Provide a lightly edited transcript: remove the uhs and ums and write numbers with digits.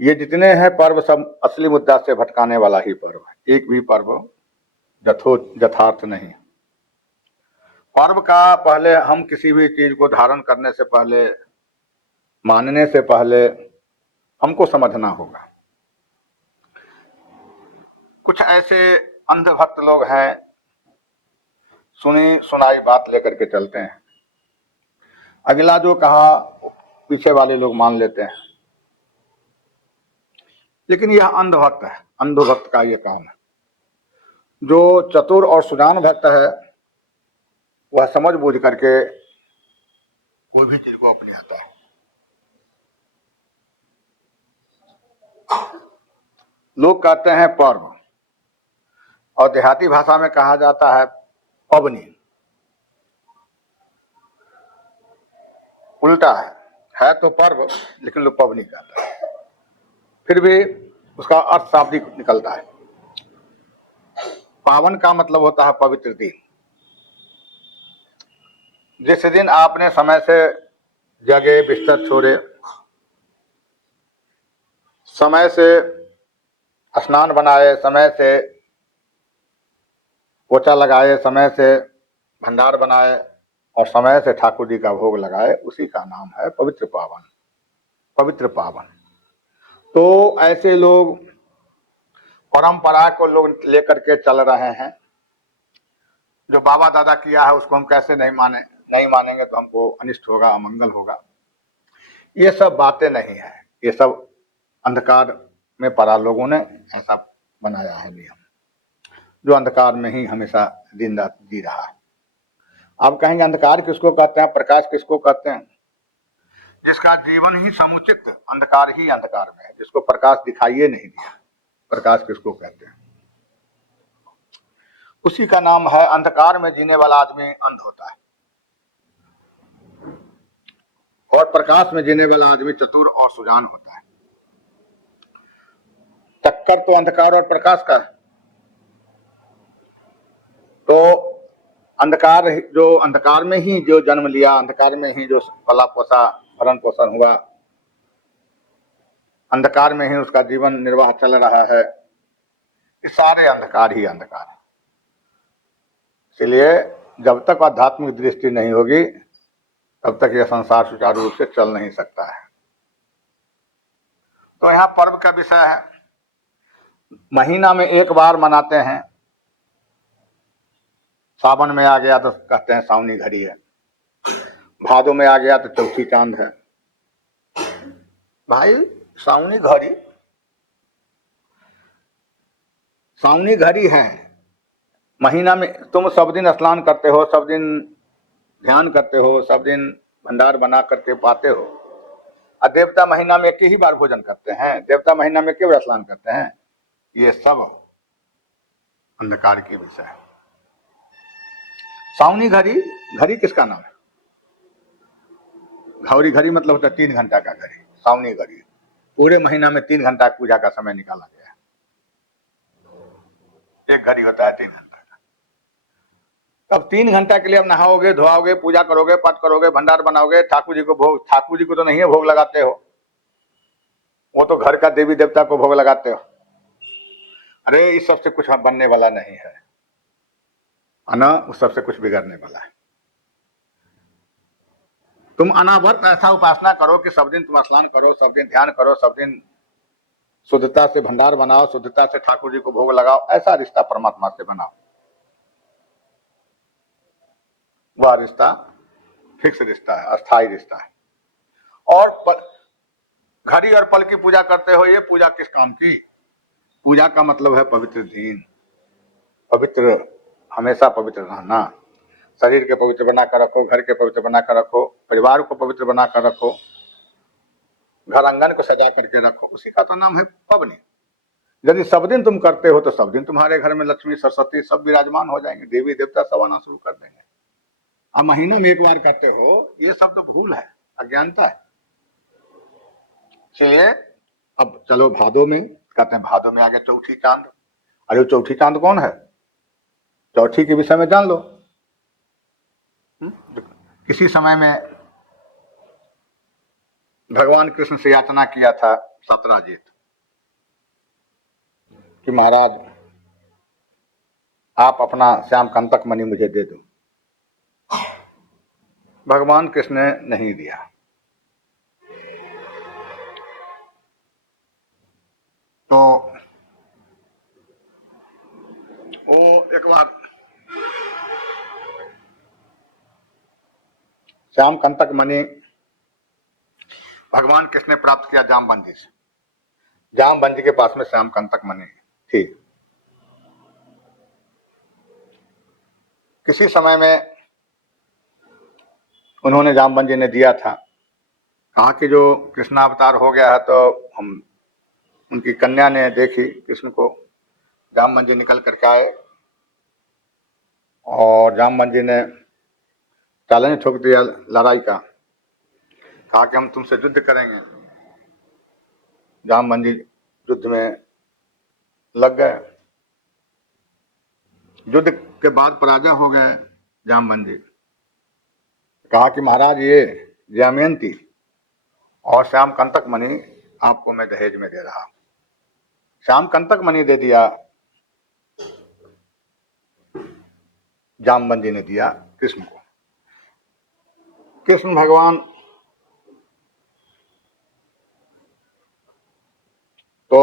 ये जितने हैं पर्व सब असली मुद्दा से भटकाने वाला ही पर्व है। एक भी पर्व यथार्थ नहीं। पर्व का पहले हम किसी भी चीज को धारण करने से पहले, मानने से पहले हमको समझना होगा। कुछ ऐसे अंधभक्त लोग हैं, सुनी सुनाई बात लेकर के चलते हैं, अगला जो कहा पीछे वाले लोग मान लेते हैं, लेकिन यह अंधभक्त है। अंधभक्त का ये काम है। जो चतुर और सुजान भक्त है वह समझ बूझ करके कोई भी चीज को अपनाता है। लोग कहते हैं पर्व, और देहाती भाषा में कहा जाता है पबनी। उल्टा है तो पर्व, लेकिन लोग पबनी कहते हैं। फिर भी उसका अर्थ शाब्दिक निकलता है। पावन का मतलब होता है पवित्र दिन। जिस दिन आपने समय से जगे, बिस्तर छोड़े, समय से स्नान बनाए, समय से पोछा लगाए, समय से भंडार बनाए और समय से ठाकुर जी का भोग लगाए, उसी का नाम है पवित्र पावन। पवित्र पावन। तो ऐसे लोग परंपरा को लोग लेकर के चल रहे हैं। जो बाबा दादा किया है उसको हम कैसे नहीं मानेंगे तो हमको अनिष्ट होगा, अमंगल होगा। ये सब बातें नहीं है, ये सब अंधकार में पड़ा लोगों ने ऐसा बनाया है नियम, जो अंधकार में ही हमेशा दिन रात जी रहा है। आप कहेंगे अंधकार किसको कहते हैं, प्रकाश किसको कहते हैं? जिसका जीवन ही समुचित अंधकार ही अंधकार में है, जिसको प्रकाश दिखाइए नहीं दिया, प्रकाश किसको कहते हैं? उसी का नाम है। अंधकार में जीने वाला आदमी अंध होता है, और प्रकाश में जीने वाला आदमी चतुर और सुजान होता है। टक्कर तो अंधकार और प्रकाश का है। तो अंधकार, जो अंधकार में ही जो जन्म लिया, अंधकार में ही जो पला पोसा भरण पोषण हुआ, अंधकार में ही उसका जीवन निर्वाह चल रहा है, ये सारे अंधकार ही अंधकार है। इसलिए जब तक आध्यात्मिक दृष्टि नहीं होगी तब तक यह संसार सुचारू रूप से चल नहीं सकता है। तो यहाँ पर्व का विषय है। महीना में एक बार मनाते हैं। सावन में आ गया तो कहते हैं सावनी घड़ी है, भादों में आ गया तो चौथी चांद है। भाई सावनी घड़ी, सावनी घड़ी है। महीना में तुम सब दिन स्नान करते हो, सब दिन ध्यान करते हो, सब दिन भंडार बना करके पाते हो, और देवता महीना में एक ही बार भोजन करते हैं, देवता महीना में क्यों स्नान करते हैं? ये सब अंधकार के विषय है। सावनी घड़ी, घड़ी किसका नाम है? घौरी घड़ी मतलब होता है 3 घंटा का घड़ी। सावनी घड़ी पूरे महीना में 3 घंटा पूजा का समय निकाला गया है। एक घड़ी होता है 3 घंटा का। तब 3 घंटा के लिए अब नहाओगे, धोओगे, पूजा करोगे, पाठ करोगे, भंडार बनाओगे, ठाकुर जी को भोग, ठाकुर जी को तो नहीं है भोग लगाते हो, वो तो घर का देवी देवता को भोग लगाते हो। अरे इस सबसे कुछ बनने वाला नहीं है, ना उस सबसे कुछ बिगड़ने वाला है। तुम अनावरत ऐसा उपासना करो कि सब दिन तुम स्नान करो, सब दिन ध्यान करो, सब दिन शुद्धता से भंडार बनाओ, शुद्धता से ठाकुर जी को भोग लगाओ, ऐसा रिश्ता परमात्मा से बनाओ। वह रिश्ता फिक्स रिश्ता है, अस्थायी रिश्ता है। और घड़ी और पल की पूजा करते हो, ये पूजा किस काम की? पूजा का मतलब है पवित्र दिन, पवित्र, हमेशा पवित्र रहना। शरीर के पवित्र बनाकर रखो, घर के पवित्र बनाकर रखो, परिवार को पवित्र बनाकर रखो, घर आंगन को सजा करके रखो, उसी का तो नाम है पवनी। यदि सब दिन तुम करते हो तो सब दिन तुम्हारे घर में लक्ष्मी सरस्वती सब विराजमान हो जाएंगे, देवी देवता सब आना शुरू कर देंगे। अब महीने में एक बार करते हो, ये सब तो भूल है, अज्ञानता है। इसलिए अब चलो भादों में, कहते हैं भादों में आ गया चौथी चांद। अरे चौथी चांद कौन है? चौथी के विषय में जान लो। किसी समय में भगवान कृष्ण से याचना किया था सत्यराजीत कि महाराज आप अपना श्याम कंतक मणि मुझे दे दो। भगवान कृष्ण ने नहीं दिया। तो वो एक बार श्याम कंतक मणि भगवान कृष्ण ने प्राप्त किया जामवंती से। जामवंती के पास में श्याम कंतक मणि थी। किसी समय में उन्होंने जामवंती ने दिया था, कहा कि जो कृष्णावतार हो गया है तो हम उनकी कन्या ने देखी कृष्ण को, जामवंती निकल करके आए और जामवंती ने चैलेंज ठोक दिया लड़ाई का, कहा कि हम तुमसे युद्ध करेंगे। जामवंती युद्ध में लग गए। युद्ध के बाद पराजय हो गए जामवंती। कहा कि महाराज ये दमयंती और श्याम कंतक मणि आपको मैं दहेज में दे रहा। श्याम कंतक मणि दे दिया, जामवंती ने दिया कृष्ण को। कृष्ण भगवान तो